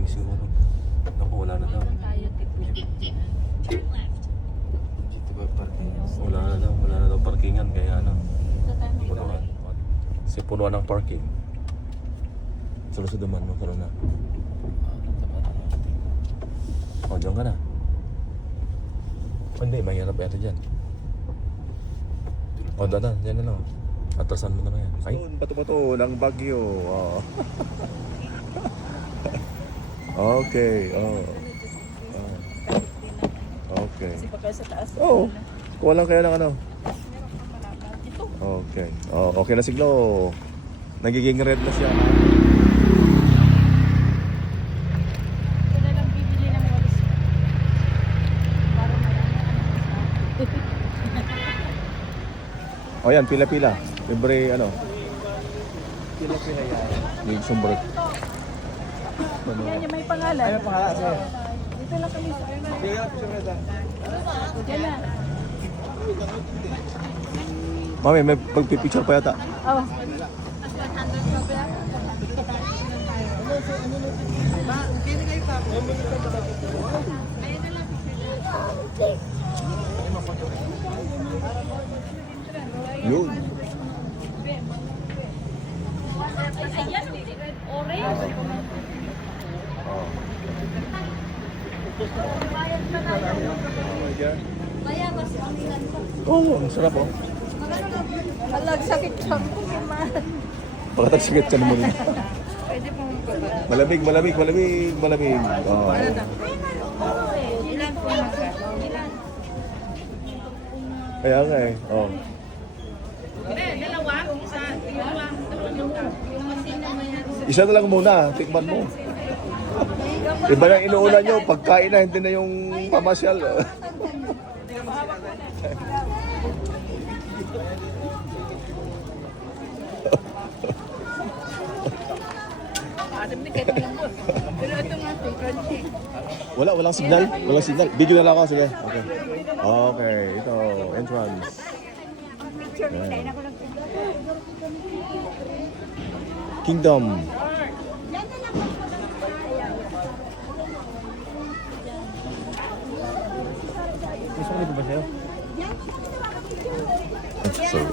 parking siguro. Naku, wala na daw. Wala na daw parkingan kaya ano. Punuan. Kasi punuan ng parking. Sunod-sunod naman mo karoon na. O, dyan ka na. O, hindi, mahirap yata dyan. O, dada, dyan na lang. Atrasan mo na yan. Ay, pato-pato ng Baguio. Oh. Okay, oh. Okay. Kasi baka sa taas. Oo. Kuha lang kayo ng ano. Okay. Oh, okay na siglo. Nagiging red na siya. Ito na lang bibili ng walis. Para marami. O yan, pila-pila. Libre ano. Pila-pila yan. May sumbrot. Yan yung may pangalan. Ano pangalan? Sir? Dito lang kami sa Diyan na. Mami, may pagpipicture pa yata. Oh. Yun. Oh. Oh, ang sarap oh. Alag, sakit siyang Pagkatagsigit ka naman. Pwede pong Malamig, malamig, malamig, malamig. Oh. ilan po ilan? Kaya nga eh. Oh. Isa na lang muna, tikman mo. Iba na inuuna nyo, pagkain na, hindi na yung pamasyal. Pero ito nga, crunchy. Walang signal? Walang signal? Video na lang ako, sige. Okay. Okay, ito, entrance. Ayan. Kingdom. Gusto ko ba sa'yo? Sorry.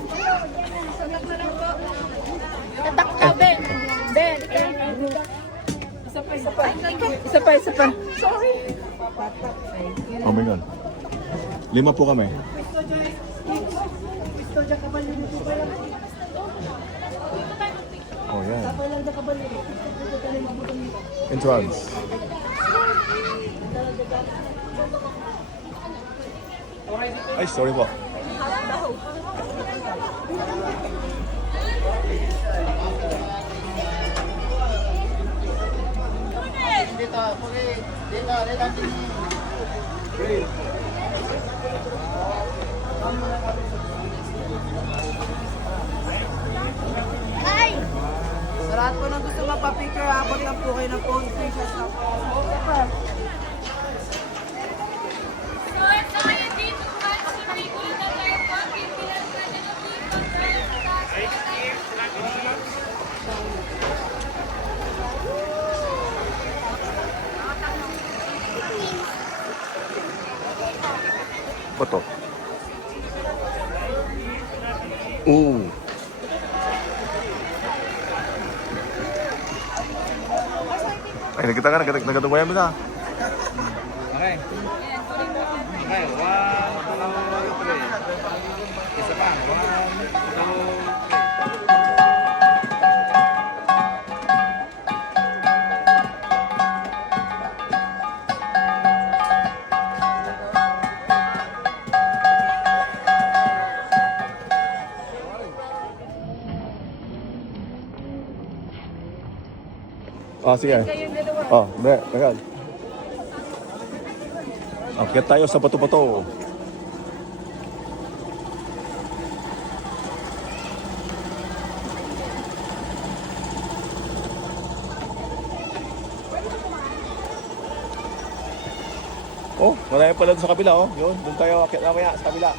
Tatak ka, Ben. Ben, isa pa. Isa pa. Sorry. Oh my God. 5 po kami. Oh, yan. Entrance. Ay, sorry po. Sa lahat po ng gusto mapapicture, abot lang po kayo ng phone free sa shop. Bato. Ooh. Ay, nakita ka, nagkatubayan mo na. Okay. Okay, 1, 2, 3. Isa pa. 1, 2, 3. Ah, sige. Oh, tagal. Okay, tayo sa bato-bato. Oh, marami pala doon sa kabila, oh. Yun, doon tayo akit na kaya sa kabila.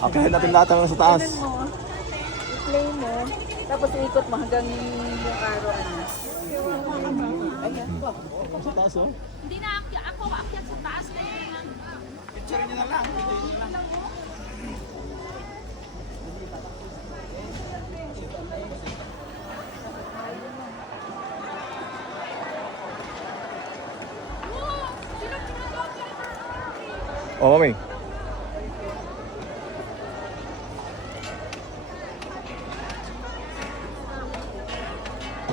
Akitin natin lahat hanggang sa taas. I-play mo. Tapos ikot mo hanggang yung araw. Sa taas, oh. Hindi na ako aakyat sa taas na yun. Picture nyo na lang. Oh, mami.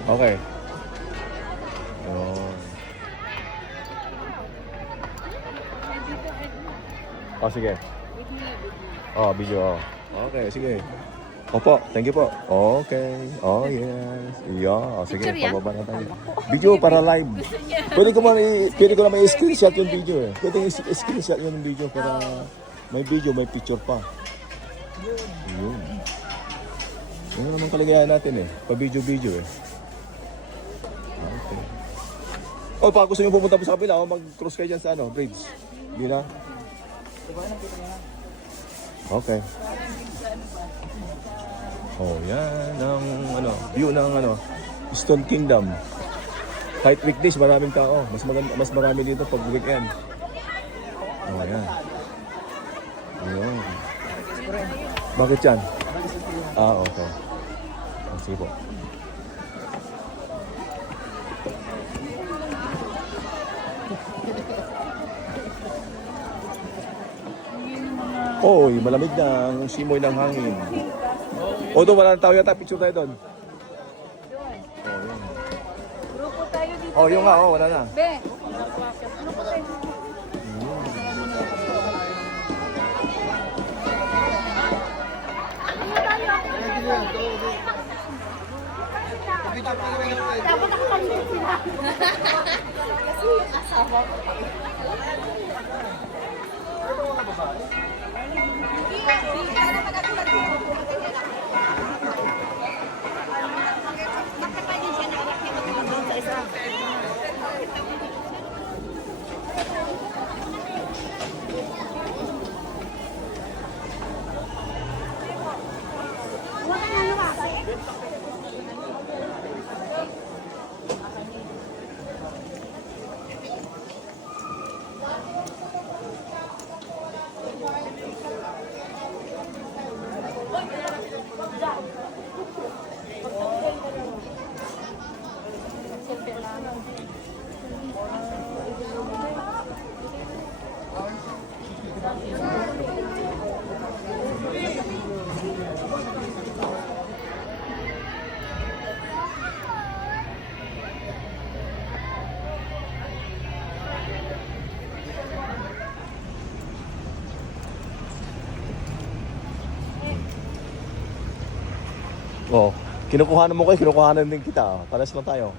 Okay. Oh. Oh, sige. Oh, video. Oh. Okay, sige. Opo, thank you po. Okay. Oh, yes. Yeah. Oh, sige, pababa na tayo. Video para live. Pwede ko naman i-screenshot yung video eh. Pwede i-screenshot yung video para may video, may picture pa. Yun. Yun naman kaligayahan natin eh. Pa-video eh. Okay. Oh, pag gusto nyo pumunta po sa kabila, mag-cross kayo dyan sa bridge. Hindi na? Okay. Oh, yan ang view ng Stone Kingdom. Kahit weekdays, maraming tao. Mas marami dito pag weekend. Oh, yan. Ayun. Bakit yan? Ah, okay. Oh, sige po. Oh, malamig na ang simoy ng hangin. O doon, wala na tao yata. Picture tayo doon. Oh, yun. Grupo tayo dito. Oh, yung nga, wala na. Be, grupo tayo. Dapat nakapalitin sila. Kasi yung asawa ko. Oh, kinukuhanan mo kayo, kinukuhanan din kita. Pares lang tayo.